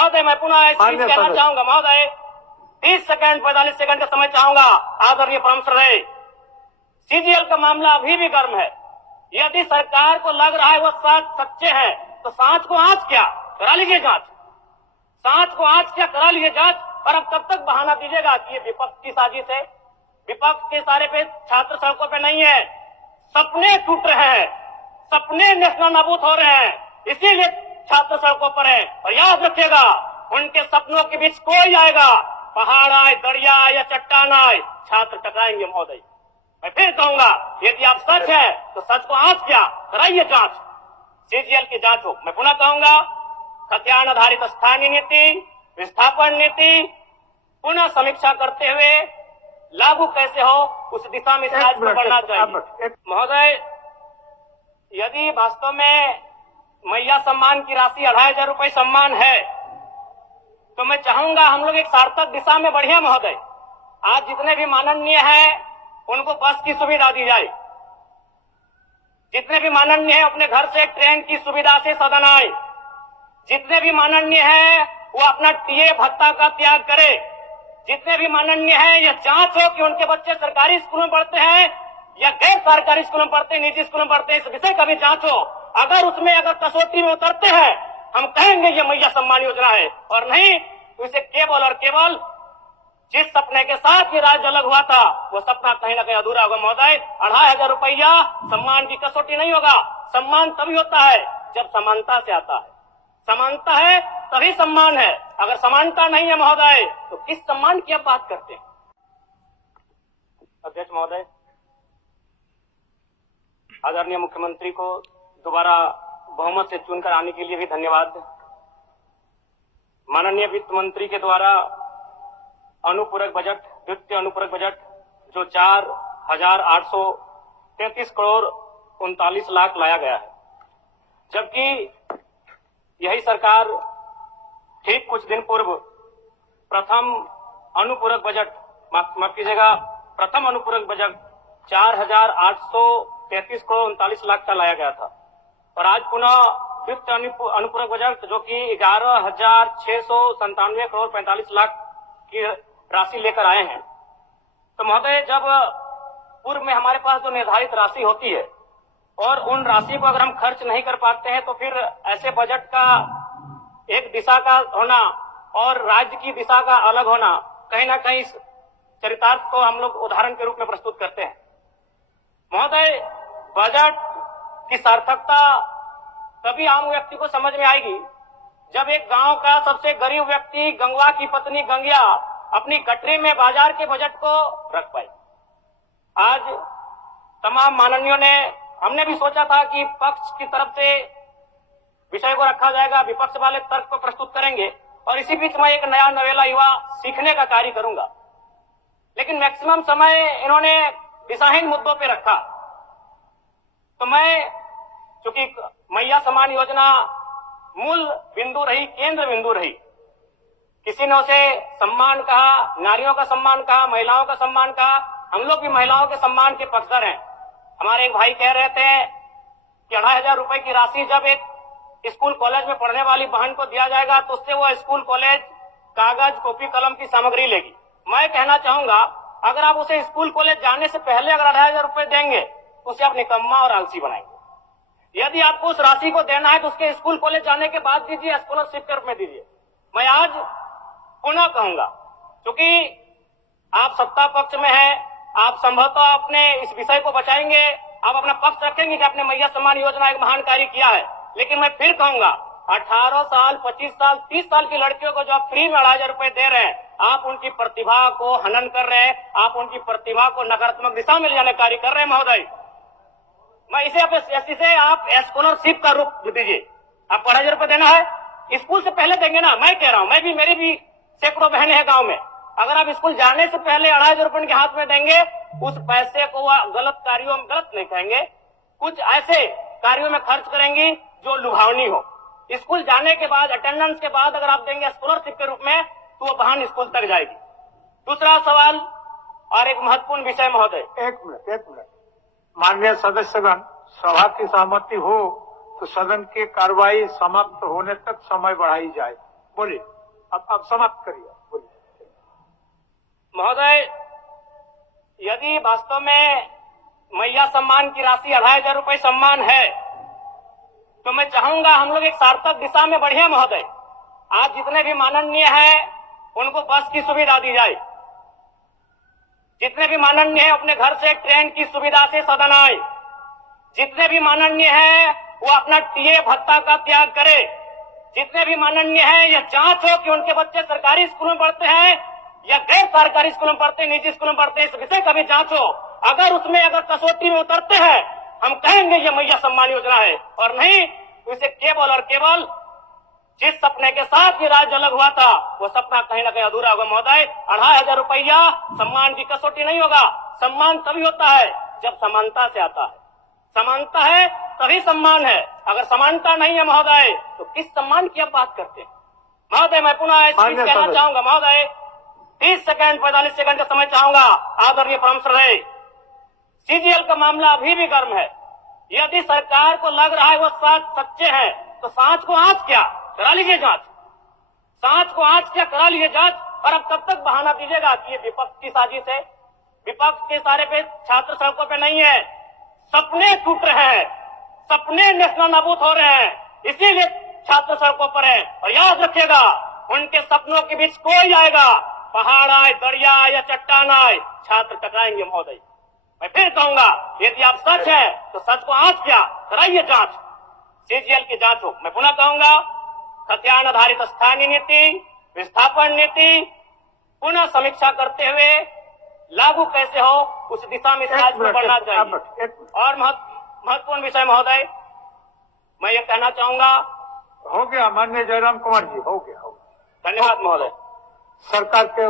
महोदय मैं पुनः एक चीज कहना चाहूंगा महोदय, 30 सेकंड 45 सेकंड का समय चाहूंगा। आदरणीय परम श्रद्धेय, सीजीएल का मामला अभी भी गर्म है। यदि सरकार को लग रहा है वो सच्चे हैं तो सांच को आंच क्या करा लीजिए जांच, सांच को आंच क्या करा लीजिए जांच। और अब तब तक बहाना दीजिएगा कि ये विपक्ष की साजिश है। विपक्ष के सारे पे छात्र सड़कों पे नहीं है, सपने टूट रहे हैं, सपने नेशनल नाबूद हो रहे हैं, इसीलिए छात्र सड़कों पर है। और याद रखिएगा, उनके सपनों के बीच कोई आएगा, पहाड़ आए, दरिया आए या चट्टान आए, छात्र टकराएंगे महोदय। मैं फिर कहूंगा, यदि आप सच है तो सच को आंच क्या कराइए जांच, सीजीएल की जांच हो। मैं पुनः कहूंगा, खतियान आधारित स्थानीय नीति, विस्थापन नीति पुनः समीक्षा करते हुए लागू कैसे हो उस दिशा में राज्य को बढ़ना चाहिए। महोदय, यदि वास्तव में मैया सम्मान की राशि 2500 रुपए सम्मान है तो मैं चाहूंगा हम लोग एक सार्थक दिशा में बढ़िया महोदय। आज जितने भी माननीय हैं उनको बस की सुविधा दी जाए, जितने भी माननीय हैं अपने घर से ट्रेन की सुविधा से सदन आए, जितने भी माननीय हैं वो अपना टीए भत्ता का त्याग करे, जितने भी माननीय हैं यह जांच हो कि उनके बच्चे सरकारी स्कूलों में पढ़ते हैं या गैर सरकारी स्कूलों में पढ़ते हैं, निजी स्कूलों में पढ़ते हैं, इस विषय का भी जांच हो। अगर उसमें अगर कसौटी में उतरते हैं हम कहेंगे ये मैया सम्मान योजना है, और नहीं तो इसे केवल और केवल जिस सपने के साथ ये राज्य अलग हुआ था वो सपना कहीं ना कहीं अधूरा होगा महोदय। 2500 रुपया सम्मान की कसौटी नहीं होगा। सम्मान तभी होता है जब समानता से आता है, समानता है तभी सम्मान है। अगर समानता नहीं है महोदय तो किस सम्मान की आप बात करते हैं। अध्यक्ष महोदय, आदरणीय मुख्यमंत्री को दोबारा बहुमत से चुनकर आने के लिए भी धन्यवाद। माननीय वित्त मंत्री के द्वारा अनुपूरक बजट, द्वितीय अनुपूरक बजट जो 4,833 करोड़ 39 लाख लाया गया है, जबकि यही सरकार ठीक कुछ दिन पूर्व प्रथम अनुपूरक बजट, माफ कीजिएगा, प्रथम अनुपूरक बजट 4,833 करोड़ 39 लाख का लाया गया था। और आज पुनः द्वितीय अनुपूरक बजट जो कि 11,697 करोड़ 45 लाख की राशि लेकर आए हैं। तो महोदय, जब पूर्व में हमारे पास जो निर्धारित राशि होती है और उन राशि को अगर हम खर्च नहीं कर पाते हैं तो फिर ऐसे बजट का एक दिशा का होना और राज्य की दिशा का अलग होना, कहीं ना कहीं इस चरितार्थ को हम लोग उदाहरण के रूप में प्रस्तुत करते हैं। महोदय, बजट की सार्थकता तभी आम व्यक्ति को समझ में आएगी जब एक गांव का सबसे गरीब व्यक्ति, गंगवा की पत्नी गंगिया, अपनी गठरी में बाजार के बजट को रख पाई। आज तमाम माननीयों ने, हमने भी सोचा था कि पक्ष की तरफ से विषय को रखा जाएगा, विपक्ष वाले तर्क को प्रस्तुत करेंगे और इसी बीच मैं एक नया नवेला युवा सीखने का कार्य करूंगा। लेकिन मैक्सिमम समय इन्होंने दिशाहीन मुद्दों पे रखा। तो मैं, चूंकि मैया सम्मान योजना मूल बिंदु रही, केंद्र बिंदु रही, किसी ने उसे सम्मान कहा, नारियों का सम्मान कहा, महिलाओं का सम्मान कहा, हम लोग भी महिलाओं के सम्मान के पक्षधर हैं। हमारे एक भाई कह रहे थे कि 2500 रुपए की राशि जब एक स्कूल कॉलेज में पढ़ने वाली बहन को दिया जाएगा तो उससे वो स्कूल कॉलेज कागज, कॉपी, कलम की सामग्री लेगी। मैं कहना चाहूंगा, अगर आप उसे स्कूल कॉलेज जाने से पहले अगर 2500 रुपए देंगे तो उसे आप निकम्मा और आलसी बनाएंगे। यदि आपको उस राशि को देना है तो उसके स्कूल कॉलेज जाने के बाद दीजिए, स्कॉलरशिप के रूप में दीजिए। मैं आज पुनः कहूंगा, क्योंकि आप सत्ता पक्ष में हैं, आप संभवतः अपने इस विषय को बचाएंगे, आप अपना पक्ष रखेंगे कि आपने मैया सम्मान योजना एक महान कार्य किया है। लेकिन मैं फिर कहूंगा, 18 साल, 25 साल, 30 साल की लड़कियों को जो आप फ्री में 2500 रुपए दे रहे हैं, आप उनकी प्रतिभा को हनन कर रहे हैं, आप उनकी प्रतिभा को नकारात्मक दिशा में ले जाने कार्य कर रहे हैं महोदय। मैं इसे आप स्कॉलरशिप का रूप दीजिए। आप 2500 रुपए देना है, स्कूल से पहले देंगे ना। मैं कह रहा हूं, मेरी भी सैकड़ों बहनें हैं गांव में, अगर आप स्कूल जाने से पहले 2500 रुपए उनके हाथ में देंगे, उस पैसे को वह गलत कार्यों में, गलत नहीं कहेंगे, कुछ ऐसे कार्यों में खर्च करेंगी जो लुभावनी हो। स्कूल जाने के बाद, अटेंडेंस के बाद अगर आप देंगे स्कॉलरशिप के रूप में तो वो बहन स्कूल तक जाएगी। दूसरा सवाल और एक महत्वपूर्ण विषय महोदय। एक मिनट माननीय सदस्यगण, सभा की सहमति हो तो सदन की कार्रवाई समाप्त होने तक समय बढ़ाई जाए। बोलिए, अब समाप्त करिए, बोलिए। महोदय, यदि वास्तव में मैया सम्मान की राशि 2,500 रुपए सम्मान है, तो मैं चाहूंगा हम लोग एक सार्थक दिशा में बढ़िया महोदय। आज जितने भी माननीय हैं उनको बस की सुविधा दी जाए, जितने भी माननीय हैं अपने घर से ट्रेन की सुविधा से सदन आए, जितने भी माननीय हैं वो अपना टीए भत्ता का त्याग करे, जितने भी माननीय हैं यह जांच हो कि उनके बच्चे सरकारी स्कूलों में पढ़ते हैं या गैर सरकारी स्कूलों में पढ़ते हैं, निजी स्कूलों में पढ़ते हैं, इस विषय का भी जांच हो। अगर उसमें अगर कसौटी में उतरते हैं, हम कहेंगे ये मैया सम्मान योजना है, और नहीं तो इसे केवल और केवल जिस सपने के साथ ये राज्य अलग हुआ था वो सपना कहीं ना कहीं अधूरा होगा महोदय। 2,500 रुपया सम्मान की कसौटी नहीं होगा। सम्मान तभी होता है जब समानता से आता है, समानता है तभी सम्मान है। अगर समानता नहीं है महोदय तो किस सम्मान की आप बात करते हैं महोदय? मैं पुनः इस चीज कहना चाहूंगा महोदय, 30 सेकंड 45 सेकंड का समय चाहूंगा। आदरणीय परम श्रद्धेय, सीजीएल का मामला अभी भी गर्म है। यदि सरकार को लग रहा है वो सच्चे हैं तो सांच को आंच क्या करा लीजिए जांच, सांच को आंच क्या करा लीजिए जांच। और अब कब तक बहाना दीजिएगा कि ये विपक्ष की साजिश है? विपक्ष के सारे पे छात्र सड़कों पे नहीं है, सपने टूट रहे हैं, सपने नेशनल नाबूद हो रहे हैं, इसीलिए छात्र सड़कों पर है। और याद रखिएगा, उनके सपनों के बीच कोई आएगा, पहाड़ आए, दरिया आए या चट्टान आए, छात्र टकराएंगे महोदय। मैं फिर कहूंगा, यदि आप सच है तो सच को आंच क्या कराइए जांच, सीजीएल की जांच हो। मैं पुनः कहूंगा, खतियान आधारित स्थानीय नीति, विस्थापन नीति पुनः समीक्षा करते हुए लागू कैसे हो उस दिशा में राज्य को बढ़ना चाहिए। और महत्वपूर्ण विषय महोदय, मैं ये कहना चाहूंगा, हो गया माननीय जयराम कुमार जी, हो गया। धन्यवाद महोदय। सरकार के